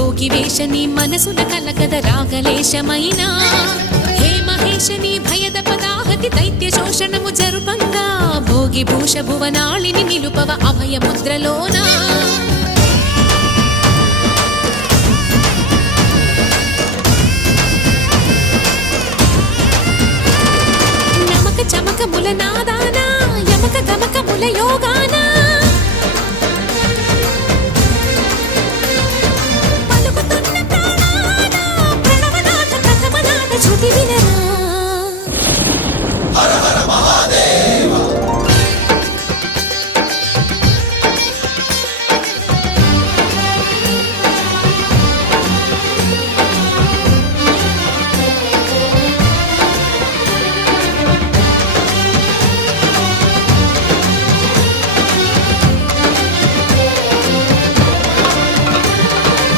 యోగి వేషని మనసున కలకద రాగలేశమైనా హే మహేశని భయద పదాహతి దైత్య శోషణము జరుపంగా భోగి భూష భువనాళిని నిలుపవ అభయ ముద్రలోనా